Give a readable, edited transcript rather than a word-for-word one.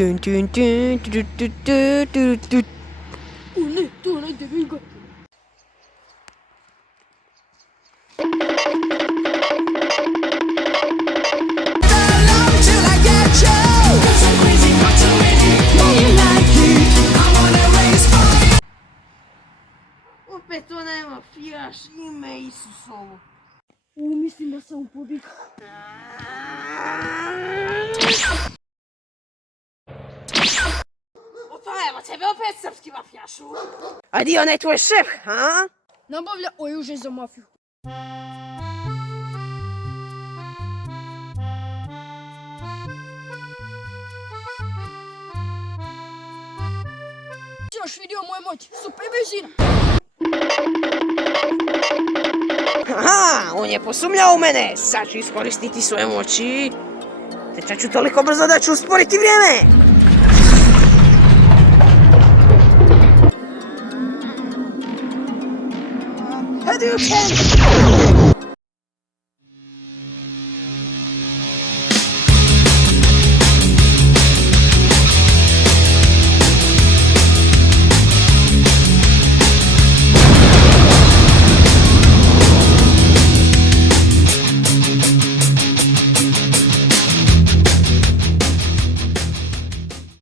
Tun, tun, tun, tu, tu, tu, tu, tu, tu. O ne, to je onaj debilga. Opet onaj mafijaš, ime Isusovo. Mislim da sam pobjeg. Opa, evo tebe opet srpski mafijašu. A di je onaj tvoj šef, ha? Nabavlja oružje za mafiju. Ti još vidio moje moći, super brzina. Aha, on je posumnjao u mene. Sad ću iskoristiti svoje moći. Te ću toliko brzo da ću usporiti vrijeme. Hadouken!